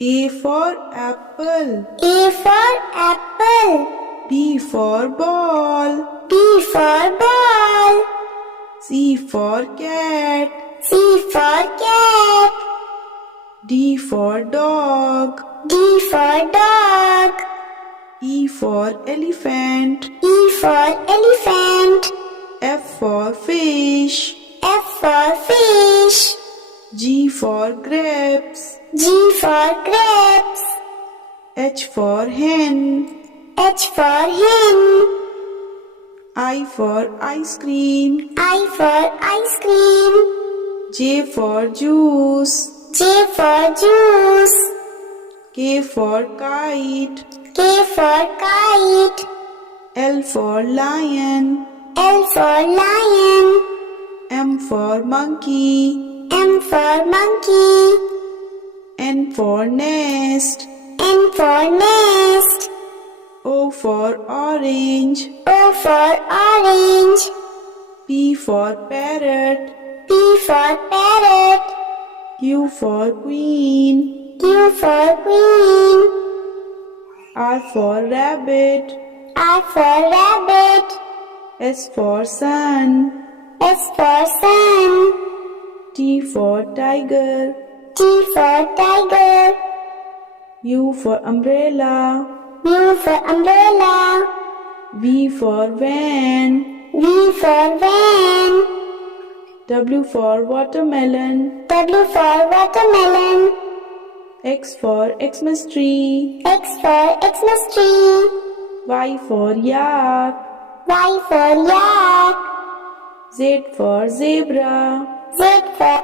A for apple. A for apple. B for ball. B for ball. C for cat. C for cat. D for dog. D for dog. E for elephant. E for elephant. F for fish. F for fish. G for grapes. G for grapes. H for hen. H for hen. I for ice cream. I for ice cream. J for juice. J for juice. K for kite. K for kite. L for lion. L for lion. M for monkey. M for monkey. N for nest. N for nest. O for orange. O for orange. P for parrot. P for parrot. Q for queen. Q for queen. R for rabbit. R for rabbit. S for sun. S for sun. T for tiger. T for tiger. U for umbrella. U for umbrella. V for van. V for van. W for watermelon. W for watermelon. X for Xmas tree. X for Xmas tree. Y for yak. Y for yak. Z for zebra. Z for